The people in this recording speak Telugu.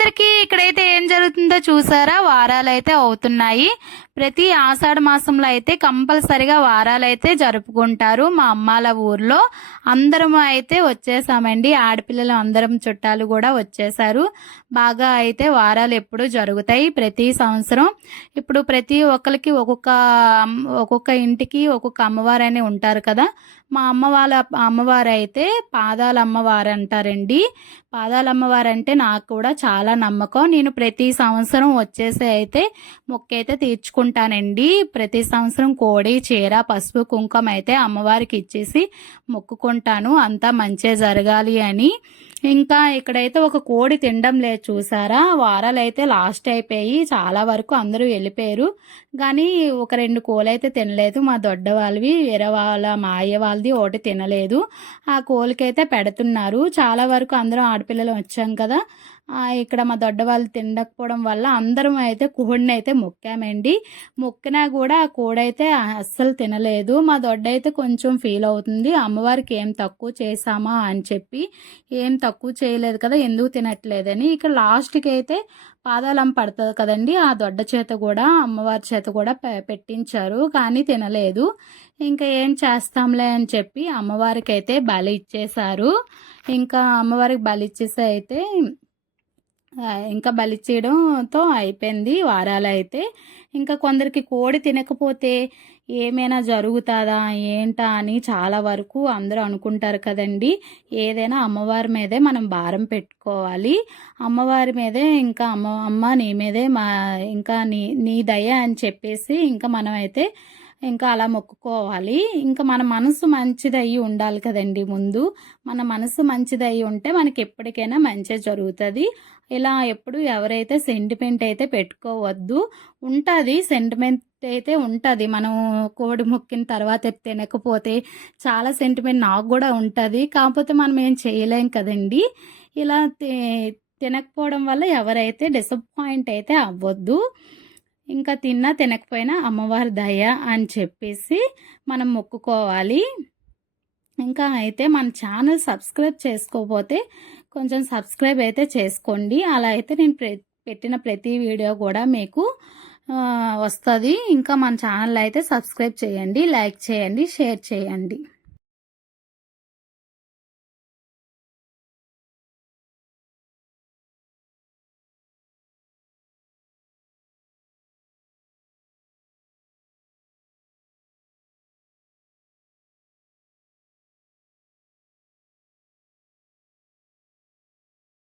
అందరికీ ఇక్కడైతే ఏం జరుగుతుందో చూసారా? వారాలు అయితే అవుతున్నాయి. ప్రతి ఆషాఢ మాసంలో అయితే కంపల్సరిగా వారాలు అయితే జరుపుకుంటారు మా అమ్మాల ఊర్లో. అందరం అయితే వచ్చేసామండి. ఆడపిల్లలు అందరం చుట్టాలు కూడా వచ్చేసారు. బాగా అయితే వారాలు ఎప్పుడు జరుగుతాయి ప్రతి సంవత్సరం. ఇప్పుడు ప్రతి ఒక్కరికి ఒక్కొక్క ఒక్కొక్క ఇంటికి ఒక్కొక్క అమ్మవారు అని ఉంటారు కదా. మా అమ్మ వాళ్ళ అమ్మవారు అయితే పాదాల అమ్మవారు అంటారండి పాదాలమ్మవారంటే అంటే నాకు కూడా చాలా నమ్మకం. నేను ప్రతి సంవత్సరం వచ్చేసి అయితే మొక్క అయితే తీర్చుకుంటానండి. ప్రతి సంవత్సరం కోడి చీర పసుపు కుంకుమ అయితే అమ్మవారికి ఇచ్చేసి మొక్కుకుంటాను. అంతా మంచిగా జరగాలి అని. ఇంకా ఇక్కడైతే ఒక కోడి తినడం లేదు చూసారా? వారాలు అయితే లాస్ట్ అయిపోయి చాలా వరకు అందరూ వెళ్ళిపోయారు. కానీ ఒక రెండు కోలైతే తినలేదు. మా దొడ్డ వాళ్ళవి వేరే వాళ్ళ మా అయ్య వాళ్ళది ఒకటి తినలేదు. ఆ కోలికైతే పెడుతున్నారు. చాలా వరకు అందరం ఆడపిల్లలు వచ్చాం కదా. ఇక్కడ మా దొడ్డ వాళ్ళు తినకపోవడం వల్ల అందరం అయితే కోడిని అయితే మొక్కామండి. మొక్కినా కూడా ఆ కోడైతే అస్సలు తినలేదు. మా దొడ్డ అయితే కొంచెం ఫీల్ అవుతుంది. అమ్మవారికి ఏం తక్కువ చేసామా అని చెప్పి ఏం తక్కువ చేయలేదు కదా ఎందుకు తినట్లేదని. ఇక్కడ లాస్ట్కి అయితే పాదాలం పడుతుంది కదండి. ఆ దొడ్డ చేత కూడా అమ్మవారి చేత కూడా పెట్టించారు కానీ తినలేదు. ఇంకా ఏం చేస్తాంలే అని చెప్పి అమ్మవారికి అయితే బలి ఇచ్చేశారు. ఇంకా అమ్మవారికి బలి ఇచ్చేసి అయితే ఇంకా బలి చేయడంతో అయిపోయింది వారాలు అయితే ఇంకా కొందరికి కోడి తినకపోతే ఏమైనా జరుగుతుందా ఏంటా అని చాలా వరకు అందరూ అనుకుంటారు కదండి. ఏదైనా అమ్మవారి మీదే మనం భారం పెట్టుకోవాలి. అమ్మవారి మీదే ఇంకా అమ్మ అమ్మ నీ మీదే మా ఇంకా నీ నీ దయ అని చెప్పేసి ఇంకా మనం అయితే ఇంకా అలా మొక్కుకోవాలి. ఇంకా మన మనసు మంచిదయ్యి ఉండాలి కదండి ముందు. మన మనసు మంచిదయ్యి ఉంటే మనకి ఎప్పటికైనా మంచి జరుగుతుంది. ఇలా ఎప్పుడు ఎవరైతే సెంటిమెంట్ అయితే పెట్టుకోవద్దు. ఉంటుంది సెంటిమెంట్ అయితే ఉంటుంది. మనం కోడి మొక్కిన తర్వాత తినకపోతే చాలా సెంటిమెంట్ నాకు కూడా ఉంటుంది. కాకపోతే మనం ఏం చేయలేం కదండి. ఇలా తినకపోవడం వల్ల ఎవరైతే డిసప్పాయింట్ అయితే అవ్వద్దు. ఇంకా తిన్నా తినకపోయినా అమ్మవారి దయ అని చెప్పేసి మనం మొక్కుకోవాలి. ఇంకా అయితే మన ఛానల్ సబ్స్క్రైబ్ చేసుకోకపోతే కొంచెం సబ్స్క్రైబ్ అయితే చేసుకోండి. అలా అయితే నేను పెట్టిన ప్రతి వీడియో కూడా మీకు వస్తుంది. ఇంకా మన ఛానల్ అయితే సబ్స్క్రైబ్ చేయండి లైక్ చేయండి షేర్ చేయండి.